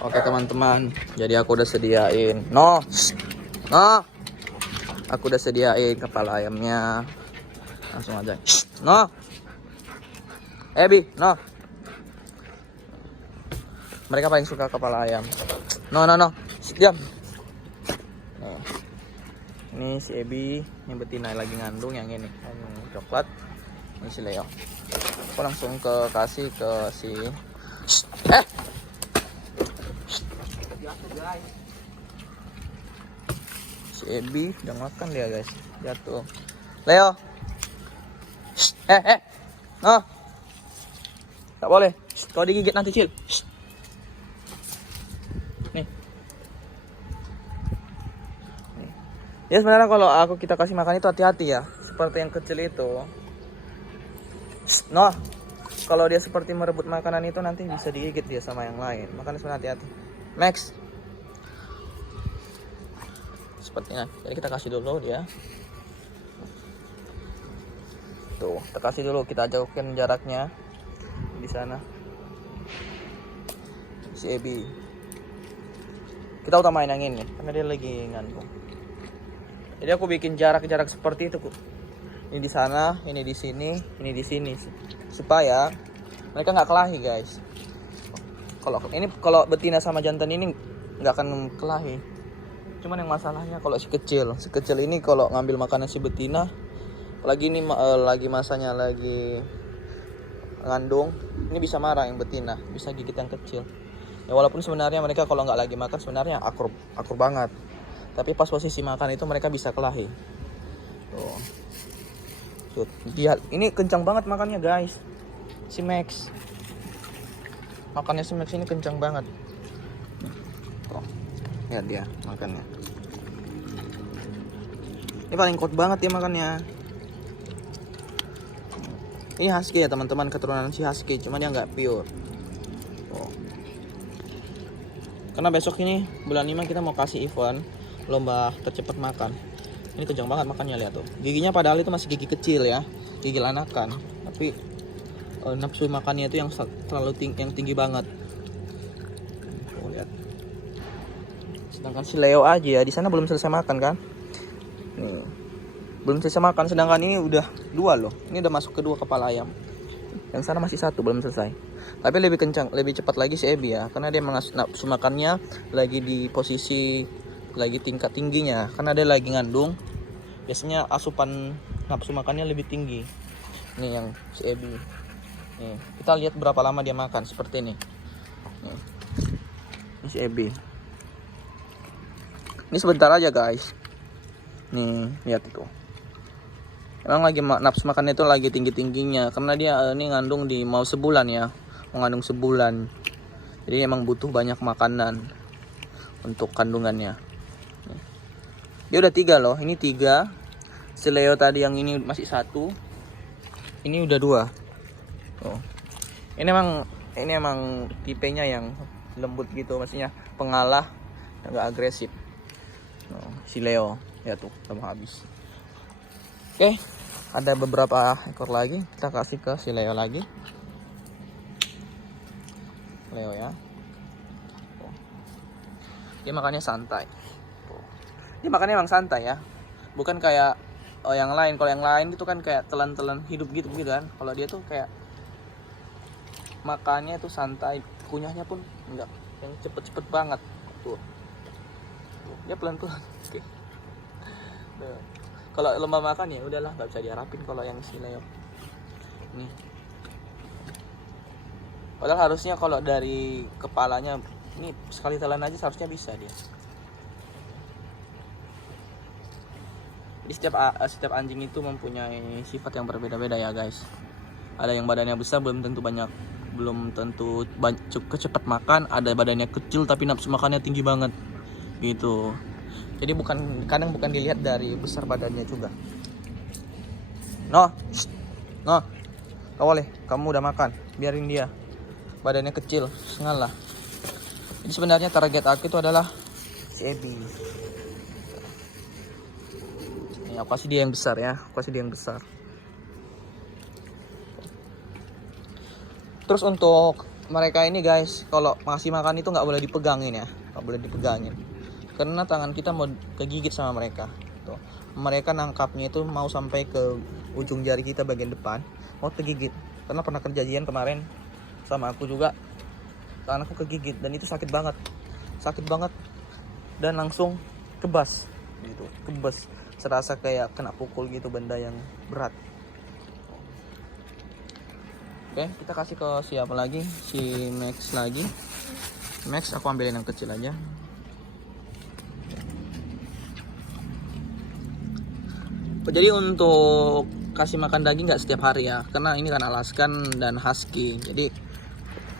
Oke teman-teman, jadi aku udah sediain. No, no, aku udah sediain kepala ayamnya. Langsung aja. No, Ebi, no. Mereka paling suka kepala ayam. No, no, no. Diam. Nih. Ini si Ebi, ini betina lagi ngandung yang ini, yang coklat. Ini si Leo. Aku langsung kasih ke si. Guys. Si Ebi udah makan dia guys, jatuh. Leo, no, tak boleh. Kau digigit nanti Cil. Nih. Ya sebenarnya kalau kita kasih makan itu hati-hati ya, seperti yang kecil itu. No, kalau dia seperti merebut makanan itu nanti bisa digigit dia sama yang lain. Makanya sebenarnya hati-hati. Max. Sepertinya. Jadi kita kasih dulu dia. Tuh, kita kasih dulu, kita jauhkan jaraknya di sana. Si Ebi. Kita utamain yang ini karena dia lagi ngandung. Jadi aku bikin jarak-jarak seperti itu, ini di sana, ini di sini, ini di sini, supaya mereka nggak kelahi guys. Kalau betina sama jantan ini nggak akan kelahi. Cuman yang masalahnya kalau si kecil ini kalau ngambil makanan si betina, lagi masanya lagi ngandung, ini bisa marah yang betina, bisa gigit yang kecil. Ya walaupun sebenarnya mereka kalau nggak lagi makan sebenarnya akur banget, tapi pas posisi makan itu mereka bisa kelahi. Tuh, lihat, ini kencang banget makannya guys. Si Max, makannya si Max ini kencang banget. Tuh, lihat dia makannya. Ini paling kuat banget dia makannya. Ini husky ya teman-teman, keturunan si husky, cuma dia nggak pure. Oh. Karena besok ini bulan 5 kita mau kasih event lomba tercepat makan. Ini kencang banget makannya, lihat tuh. Giginya padahal itu masih gigi kecil ya, gigi anakan, tapi nafsu makannya itu yang terlalu tinggi banget. Oh, lihat. Sedangkan si Leo aja di sana belum selesai makan kan? Nih, belum selesai makan, sedangkan ini udah 2 loh. Ini udah masuk kedua kepala ayam. Yang sana masih 1 belum selesai. Tapi lebih kencang, lebih cepat lagi si Ebi ya, karena dia nafsu makannya lagi di posisi lagi tingkat tingginya, karena dia lagi ngandung. Biasanya asupan nafsu makannya lebih tinggi. Nih yang si Ebi. Nih, kita lihat berapa lama dia makan seperti ini. Nih. Ini si Ebi. Ini sebentar aja guys. Nih, lihat itu. Emang lagi nafsu makan itu lagi tinggi-tingginya karena dia ini ngandung di mau sebulan ya. Mengandung sebulan. Jadi emang butuh banyak makanan untuk kandungannya. Nih. Dia udah 3 loh, ini 3. Si Leo tadi yang ini masih 1. Ini udah 2. Oh. Ini emang tipenya yang lembut gitu, maksudnya pengalah, enggak agresif. Oh, si Leo ya tuh udah mau habis. Oke, ada beberapa ekor lagi, kita kasih ke si Leo lagi. Leo ya. Dia makannya santai. Dia makannya emang santai ya, bukan kayak yang lain. Kalau yang lain itu kan kayak telan-telan hidup gitu kan. Kalau dia tuh kayak makannya tuh santai, kunyahnya pun enggak yang cepet-cepet banget tuh. Dia pelan-pelan. Oke. Kalau lomba makan ya udahlah, nggak bisa diharapin kalau yang si Leo. Nih. Padahal harusnya kalau dari kepalanya ini sekali telan aja seharusnya bisa dia. Jadi setiap anjing itu mempunyai sifat yang berbeda-beda ya guys. Ada yang badannya besar belum tentu cepat makan, ada badannya kecil tapi nafsu makannya tinggi banget. Gitu. Jadi kadang bukan dilihat dari besar badannya juga. No, kau boleh, kamu udah makan, biarin dia. Badannya kecil, ngalah. Jadi sebenarnya target aku itu adalah si Ebi. Nih, aku kasih dia yang besar ya, Terus untuk mereka ini guys, kalau masih makan itu nggak boleh dipegangin ya, nggak boleh dipegangin, karena tangan kita mau kegigit sama mereka. Tuh, mereka nangkapnya itu mau sampai ke ujung jari kita bagian depan, mau tergigit. Karena pernah kejadian kemarin sama aku juga, tangan aku kegigit dan itu sakit banget dan langsung kebas gitu, kebas, serasa kayak kena pukul gitu, benda yang berat. Oke, kita kasih ke siapa lagi, si Max lagi. Max aku ambilin yang kecil aja. Jadi untuk kasih makan daging nggak setiap hari ya, karena ini kan Alaskan dan Husky, jadi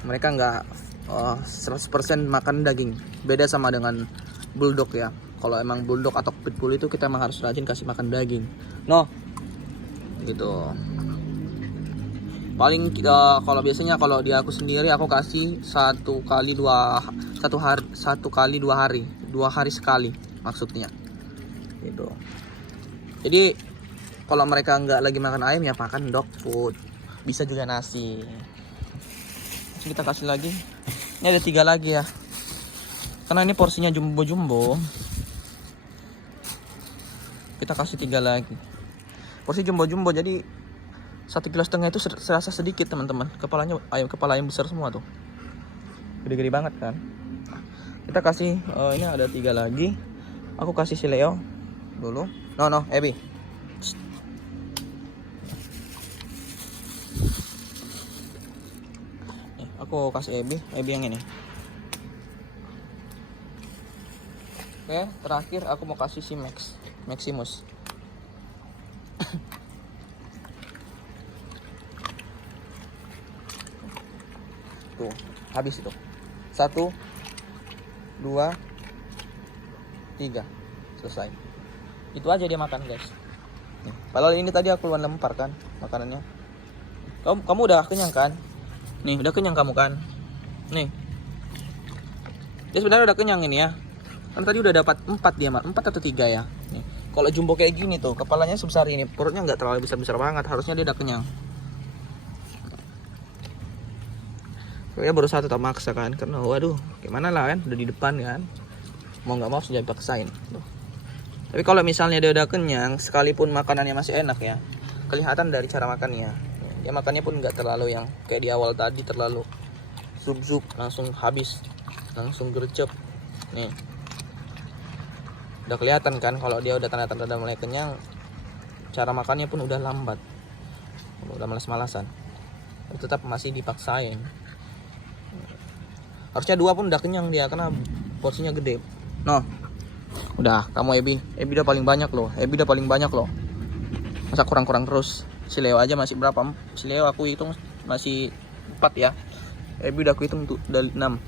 mereka nggak 100% makan daging. Beda sama dengan Bulldog ya. Kalau emang Bulldog atau Pitbull itu kita emang harus rajin kasih makan daging. No, gitu. Paling kalau biasanya kalau di aku sendiri aku kasih 1 kali 2 hari sekali maksudnya. Gitu. Jadi kalau mereka nggak lagi makan ayam ya makan dog food. Bisa juga nasi. Terus kita kasih lagi. Ini ada 3 lagi ya. Karena ini porsinya jumbo-jumbo. Kita kasih 3 lagi. Porsi jumbo-jumbo, jadi 1,5 kilo itu serasa sedikit teman-teman. Kepala ayam besar semua tuh. Gede-gede banget kan. Kita kasih ini ada 3 lagi. Aku kasih si Leo dulu. No, Abby. Aku kasih Abby yang ini. Oke, terakhir aku mau kasih si Maximus. Tuh, habis itu. 1, 2, 3. Selesai. Itu aja dia makan, guys. Nih, padahal ini tadi aku lempar kan makanannya. Kamu udah kenyang kan? Nih, udah kenyang kamu kan? Nih. Dia sebenarnya udah kenyang ini ya. Kan tadi udah dapat 4 dia, 4 atau 3 ya. Nih. Kalau jumbo kayak gini tuh, kepalanya sebesar ini, perutnya nggak terlalu besar-besar banget, harusnya dia udah kenyang. Soalnya baru 1 tak maksa kan, karena waduh, gimana lah kan, udah di depan kan. Mau nggak mau sudah dipaksain. Tuh. Tapi kalau misalnya dia udah kenyang, sekalipun makanannya masih enak ya, kelihatan dari cara makannya. Dia makannya pun nggak terlalu yang kayak di awal tadi, terlalu zup langsung habis, langsung gercep. Nih, udah kelihatan kan kalau dia udah tanda-tanda udah mulai kenyang. Cara makannya pun udah lambat, udah malas-malasan. Tetap masih dipaksain. Harusnya 2 pun udah kenyang dia, karena porsinya gede. No, udah kamu Abby udah paling banyak loh. Masa kurang terus? Si Leo aja masih berapa? Si Leo aku hitung masih 4 ya. Abby udah aku hitung tuh udah 6.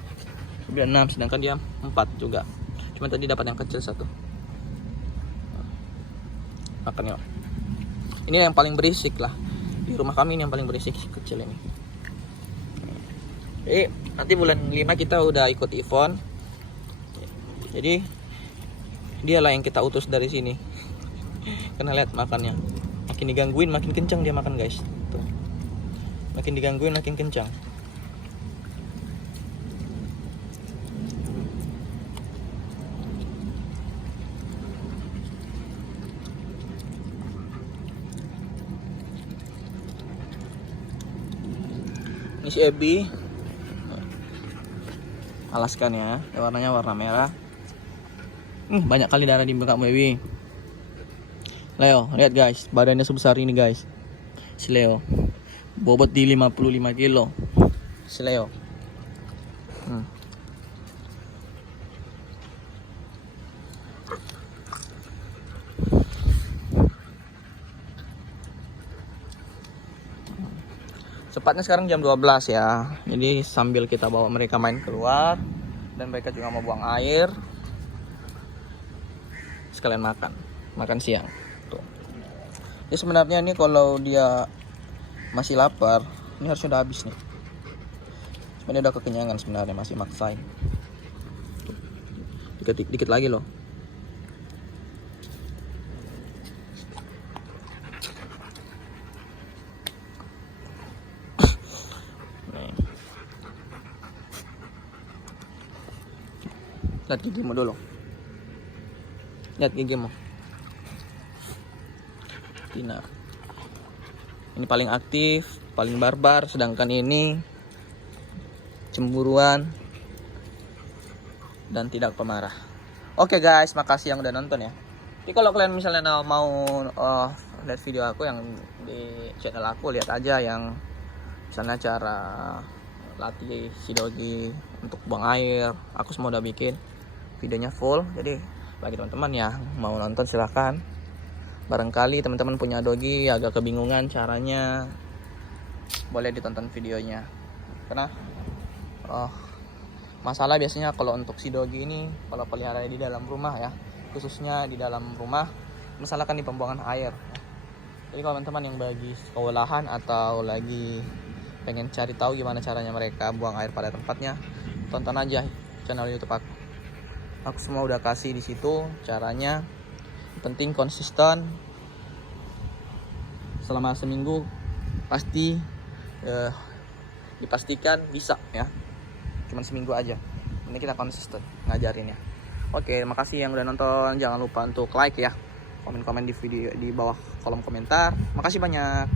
Udah 6, sedangkan dia 4 juga. Cuma tadi dapat yang kecil 1. Makan yuk. Ini yang paling berisik lah. Di rumah kami ini yang paling berisik, kecil ini. Jadi nanti bulan 5 kita udah ikut event. Jadi dialah yang kita utus dari sini. Karena lihat makannya, makin digangguin makin kencang dia makan, guys. Tuh. Makin digangguin makin kencang. Ini si Abby, Alaskan ya, warnanya warna merah. Banyak kali darah di muka Abby. Leo, lihat guys, badannya sebesar ini guys. Si Leo, bobot di 55 kilo. Si Leo. Tepatnya sekarang jam 12 ya. Jadi sambil kita bawa mereka main keluar, dan mereka juga mau buang air, sekalian makan siang. Tuh. Jadi sebenarnya ini kalau dia masih lapar, ini harusnya udah habis nih. Sebenarnya udah kekenyangan sebenarnya, masih maksain. Dikit lagi loh. Lihat gigimu dulu. Lihat gigimu. Tina. Ini paling aktif, paling barbar, sedangkan ini cemburuan dan tidak pemarah. Oke guys, makasih yang udah nonton ya. Jadi kalau kalian misalnya mau lihat video aku yang di channel aku, lihat aja yang misalnya cara latih si dogi untuk buang air. Aku semua udah bikin videonya full. Jadi bagi teman-teman yang mau nonton silahkan. Barangkali teman-teman punya dogi agak kebingungan caranya, boleh ditonton videonya. Karena masalah biasanya kalau untuk si dogi ini, kalau pelihara di dalam rumah ya, khususnya di dalam rumah, masalah kan di pembuangan air. Jadi kalau teman-teman yang bagi kewalahan atau lagi pengen cari tahu gimana caranya mereka buang air pada tempatnya, tonton aja channel YouTube aku. Aku semua udah kasih di situ caranya. Penting konsisten. Selama seminggu pasti dipastikan bisa ya. Cuman seminggu aja. Ini kita konsisten ngajarin ya. Oke, makasih yang udah nonton. Jangan lupa untuk like ya. Komen-komen di video di bawah kolom komentar. Makasih banyak.